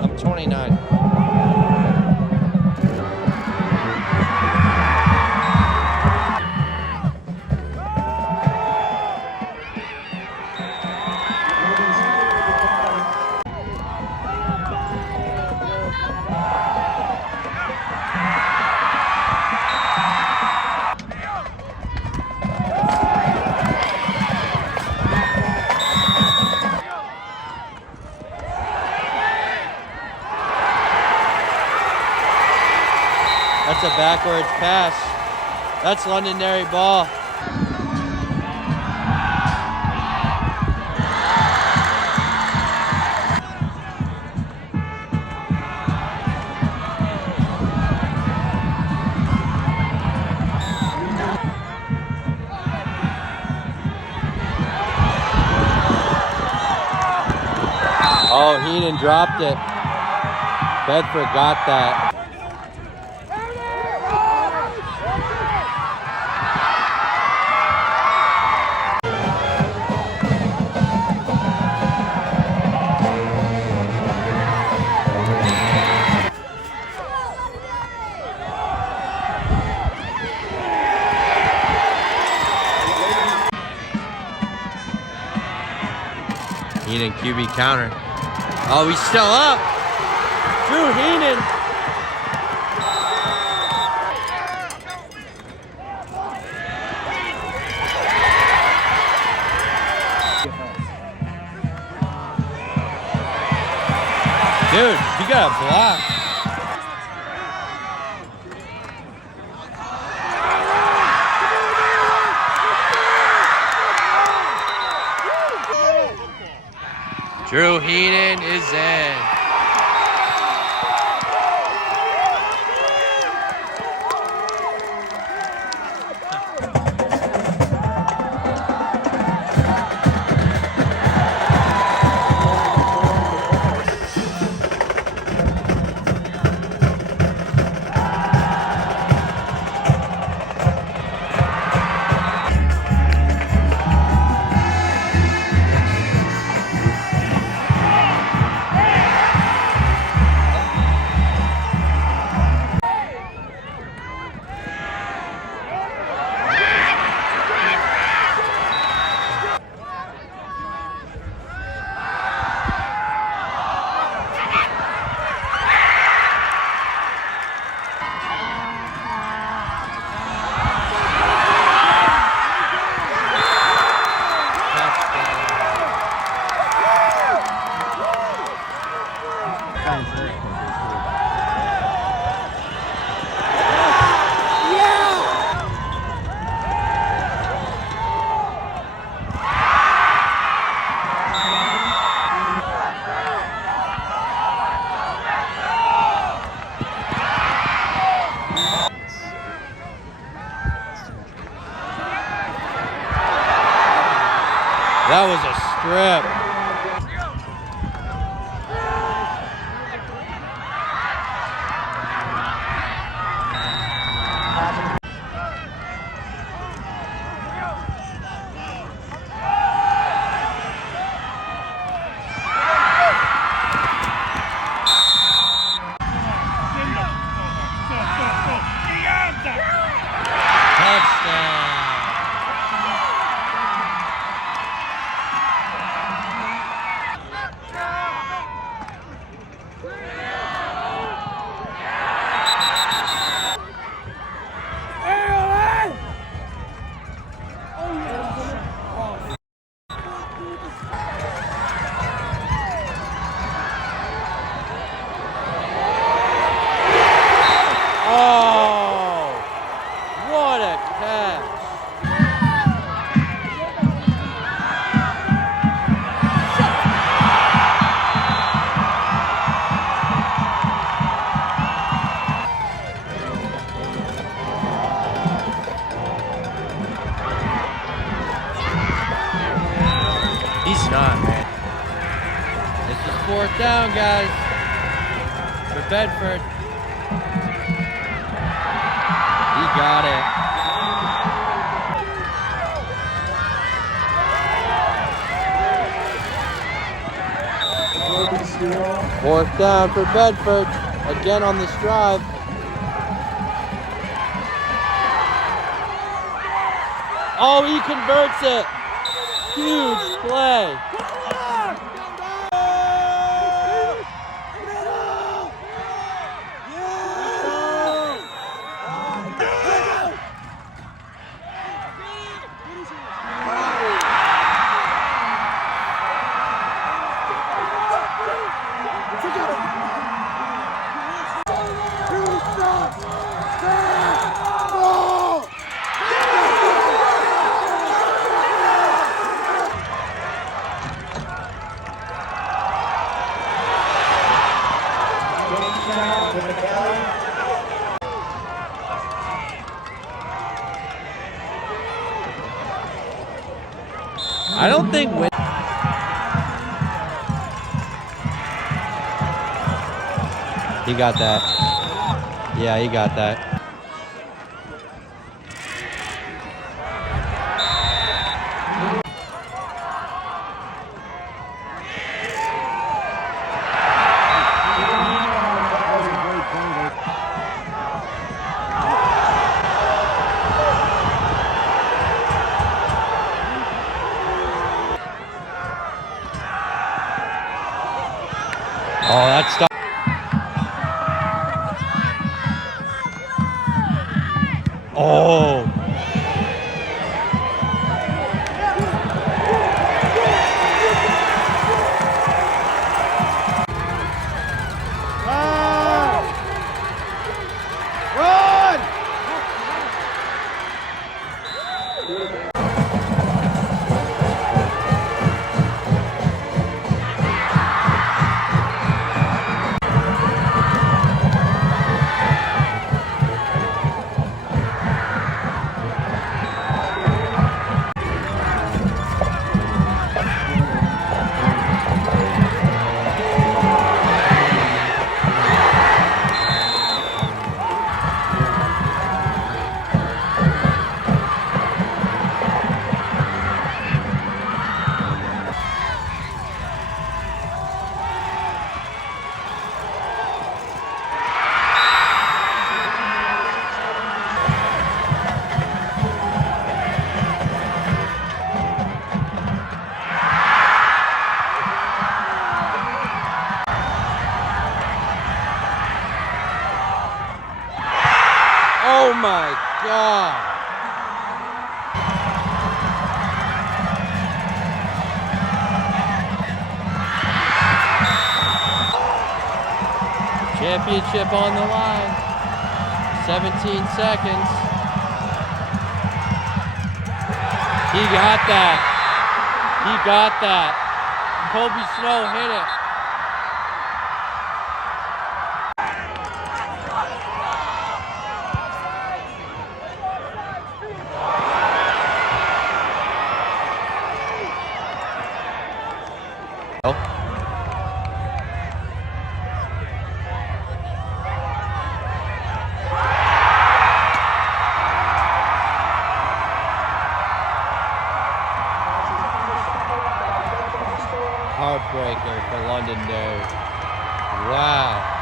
I'm 29. That's a backwards pass. That's Londonderry ball. Oh, Heenan dropped it. Bedford got that. Heenan QB counter. Oh, he's still up. Drew Heenan. Dude, you got a block. Drew Heenan is in. That was a strip. He's not, man. This is 4th down, guys. For Bedford. He got it. Fourth down for Bedford. Again on this drive. Oh, he converts it. Huge play. I don't think he got that. Yeah, he got that. Oh, that's stuff. Oh. Run! Oh my God. Championship on the line. 17 seconds. He got that. He got that. Kobe Snow hit it. Heartbreaker for Londonderry. Wow.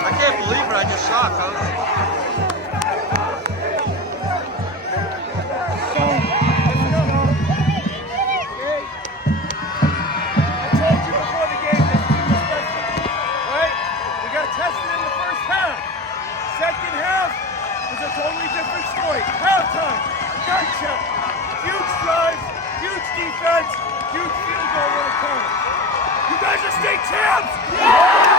I can't believe it, I just saw it, Coach. I told you before the game this team was special, right? We got tested in the first half. Second half was a totally different story. Halftime, gun check, huge drives, huge defense, huge field goal when it counts. You guys are state champs! Yeah!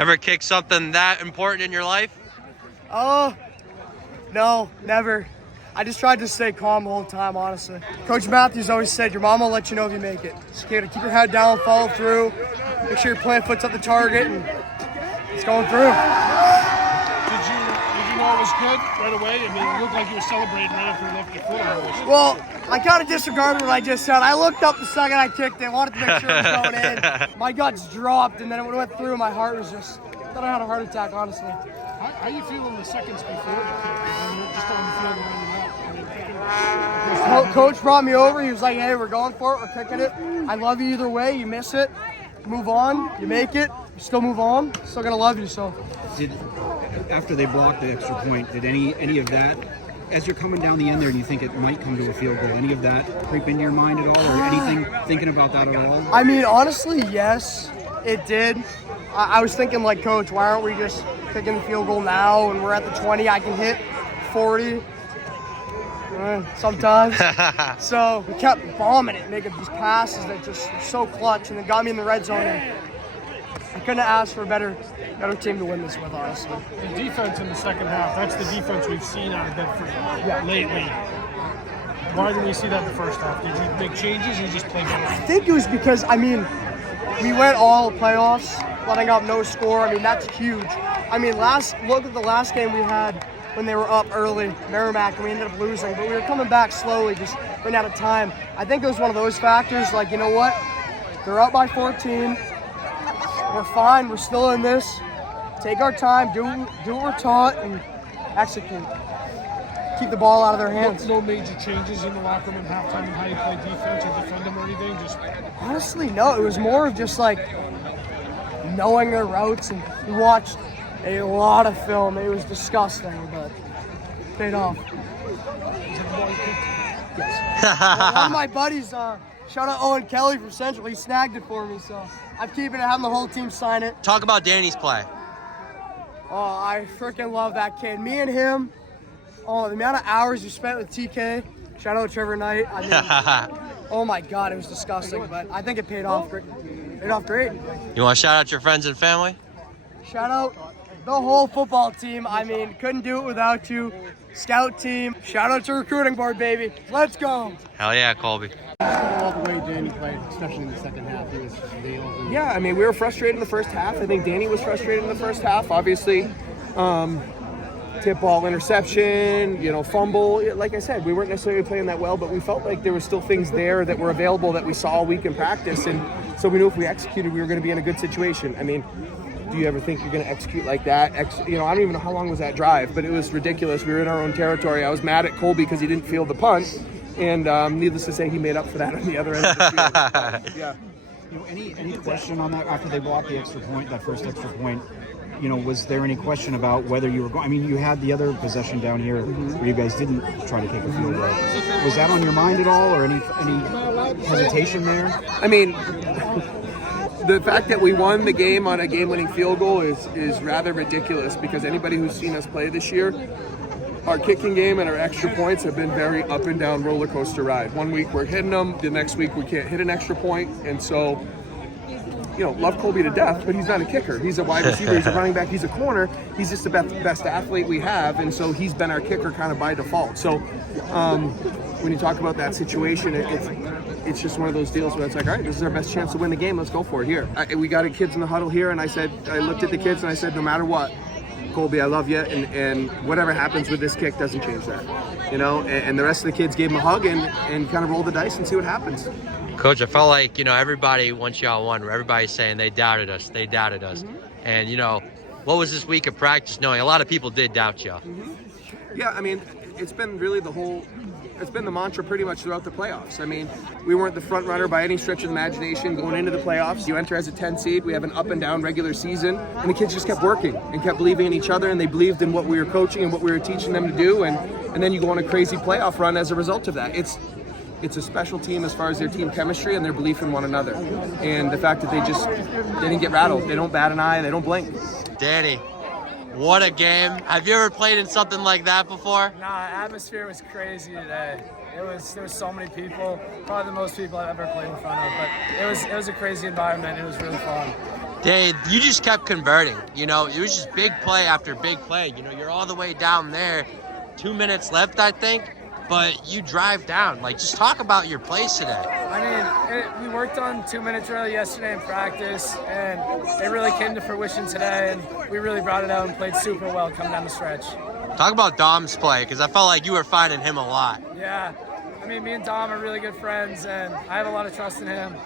Ever kick something that important in your life? Oh, no, never. I just tried to stay calm the whole time, honestly. Coach Matthews always said, your mom will let you know if you make it. So you gotta keep your head down, follow through, make sure your plant foot's at the target, and it's going through. Did you know it was good right away? I mean, it looked like you were celebrating right after you left your foot almost. Well, I kind of disregarded what I just said. I looked up the second I kicked it, wanted to make sure it was going in. My guts dropped, and then when it went through, my heart was just, I thought I had a heart attack, honestly. How you feeling the seconds before the kick? I mean, just on the field and running out. Coach brought me over. He was like, hey, we're going for it. We're kicking it. I love you either way. You miss it, move on. You make it, you still move on. Still going to love you, so. After they blocked the extra point, did any of that, as you're coming down the end there and you think it might come to a field goal, any of that creep into your mind at all, or anything thinking about that at all? I mean, honestly, yes, it did. I was thinking, like, Coach, why aren't we just kicking the field goal now? And we're at the 20. I can hit 40 sometimes. So we kept bombing it, making these passes that just were so clutch, and it got me in the red zone. And I couldn't have asked for a better team to win this with, honestly. The defense in the second half, that's the defense we've seen out of Bedford lately. Why didn't we see that in the first half? Did you make changes or you just played better? I think it was because, I mean, we went all playoffs, letting up no score. I mean, that's huge. I mean, look at the last game we had when they were up early, Merrimack, and we ended up losing. But we were coming back slowly, just running out of time. I think it was one of those factors, like, you know what? They're up by 14. We're fine. We're still in this. Take our time, do what we're taught, and execute. Keep the ball out of their hands. No major changes in the locker room at halftime and how you play defense or defend them or anything? Just honestly, no. It was more of just like knowing their routes, and we watched a lot of film. It was disgusting, but it paid off. Yes. One of my buddies, shout out Owen Kelly from Central, he snagged it for me, so I'm keeping it, having the whole team sign it. Talk about Danny's play. Oh, I freaking love that kid. Me and him, the amount of hours you spent with TK, shout out Trevor Knight. I mean, oh my God, it was disgusting, but I think it paid off great. Paid off great. You want to shout out your friends and family? Shout out the whole football team. I mean, couldn't do it without you. Scout team. Shout out to recruiting board, baby. Let's go. Hell yeah, Colby. I love the way Danny played, especially in the second half. He was nailed. Yeah, I mean, we were frustrated in the first half. I think Danny was frustrated in the first half. Obviously, tip ball interception, fumble. Like I said, we weren't necessarily playing that well, but we felt like there were still things there that were available that we saw all week in practice. And so we knew if we executed, we were going to be in a good situation. I mean, do you ever think you're going to execute like that? I don't even know how long was that drive, but it was ridiculous. We were in our own territory. I was mad at Colby because he didn't field the punt. And needless to say, he made up for that on the other end of the field. Yeah. Any question on that after they blocked the extra point, that first extra point? Was there any question about whether you were going? I mean, you had the other possession down here where you guys didn't try to kick a field goal. Was that on your mind at all, or any hesitation there? I mean, the fact that we won the game on a game-winning field goal is rather ridiculous, because anybody who's seen us play this year, our kicking game and our extra points have been very up and down roller coaster ride. One week we're hitting them, the next week we can't hit an extra point, and so, love Colby to death, but he's not a kicker. He's a wide receiver, he's a running back, he's a corner. He's just the best athlete we have, and so he's been our kicker kind of by default. So when you talk about that situation, it's just one of those deals where it's like, all right, this is our best chance to win the game. Let's go for it here. We got the kids in the huddle here, and I looked at the kids and I said, no matter what, Colby, I love you, and whatever happens with this kick doesn't change that, and the rest of the kids gave him a hug and kind of roll the dice and see what happens. Coach, I felt like, everybody once y'all won, everybody's saying they doubted us. Mm-hmm. And, what was this week of practice knowing a lot of people did doubt you? Mm-hmm. Yeah, I mean, it's been really it's been the mantra pretty much throughout the playoffs. I mean, we weren't the front runner by any stretch of the imagination going into the playoffs. You enter as a 10 seed, we have an up and down regular season, and the kids just kept working and kept believing in each other, and they believed in what we were coaching and what we were teaching them to do, and then you go on a crazy playoff run as a result of that. It's a special team as far as their team chemistry and their belief in one another. And the fact that they didn't get rattled. They don't bat an eye, they don't blink. Danny, what a game. Have you ever played in something like that before? Nah, atmosphere was crazy today. There was so many people, probably the most people I've ever played in front of, but it was a crazy environment. It was really fun. Dave, you just kept converting. You know, it was just big play after big play. You know, you're all the way down there. 2 minutes left, I think. But you drive down. Like, just talk about your plays today. I mean, we worked on 2-minute drill yesterday in practice, and it really came to fruition today, and we really brought it out and played super well coming down the stretch. Talk about Dom's play, because I felt like you were finding him a lot. Yeah, I mean, me and Dom are really good friends, and I have a lot of trust in him.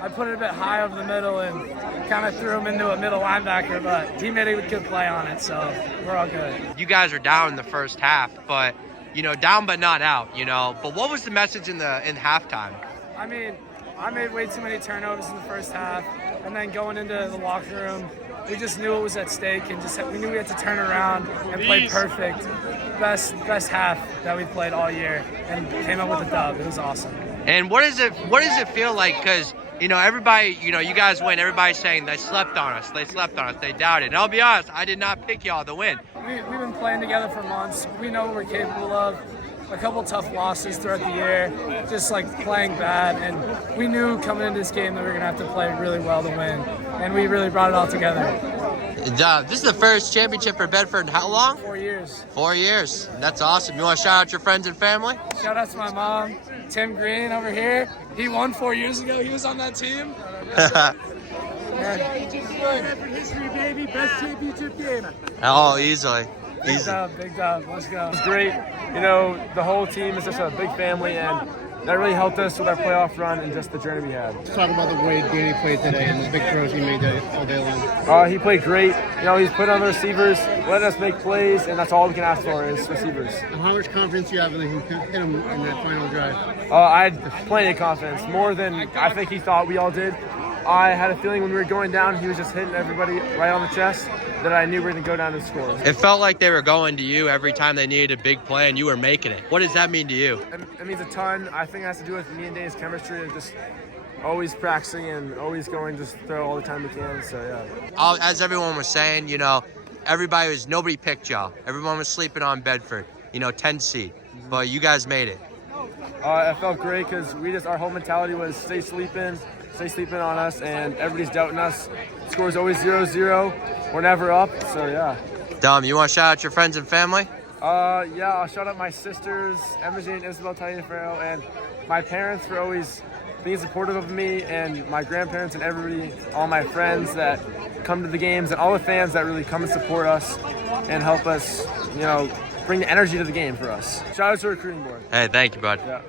I put it a bit high over the middle and kind of threw him into a middle linebacker, but he made a good play on it, so we're all good. You guys are down in the first half, but, you know, down but not out, you know. But what was the message in halftime? I mean, I made way too many turnovers in the first half, and then going into the locker room, we just knew it was at stake, and we knew we had to turn around and play perfect. Best half that we played all year, and came up with a dub. It was awesome. And what does it feel like? Because, you know, everybody, you know, you guys win. Everybody's saying they slept on us. They slept on us. They doubted. And I'll be honest, I did not pick y'all to win. We've been playing together for months. We know what we're capable of. A couple tough losses throughout the year, just like playing bad, and we knew coming into this game that we were gonna have to play really well to win, and we really brought it all together. This is the first championship for Bedford in how long? 4 years. 4 years. That's awesome. You want to shout out your friends and family? Shout out to my mom, Tim Green over here. He won 4 years ago. He was on that team. Bedford history, baby. Best championship game. Oh, easily. Big dub. Let's go. It's great. You know, the whole team is just a big family, and that really helped us with our playoff run and just the journey we had. Let's talk about the way Danny played today and the big throws he made all day long. He played great. You know, he's put on the receivers, letting us make plays, and that's all we can ask for is receivers. How much confidence do you have that he can hit him in that final drive? I had plenty of confidence, more than I think he thought we all did. I had a feeling when we were going down, he was just hitting everybody right on the chest, that I knew we were going to go down and score. It felt like they were going to you every time they needed a big play, and you were making it. What does that mean to you? It means a ton. I think it has to do with me and Dave's chemistry and just always practicing and always going just throw all the time we can. So, yeah. As everyone was saying, you know, nobody picked y'all. Everyone was sleeping on Bedford, you know, 10 seed. But you guys made it. It felt great because our whole mentality was stay sleeping on us, and everybody's doubting us. The score is always 0-0. We're never up, so yeah. Dom, you want to shout out your friends and family? Yeah, I'll shout out my sisters, Emma Jane, Isabel, Farrell, and my parents for always being supportive of me, and my grandparents and everybody, all my friends that come to the games, and all the fans that really come and support us and help us, you know, bring the energy to the game for us. Shout out to the recruiting board. Hey, thank you, bud. Yeah.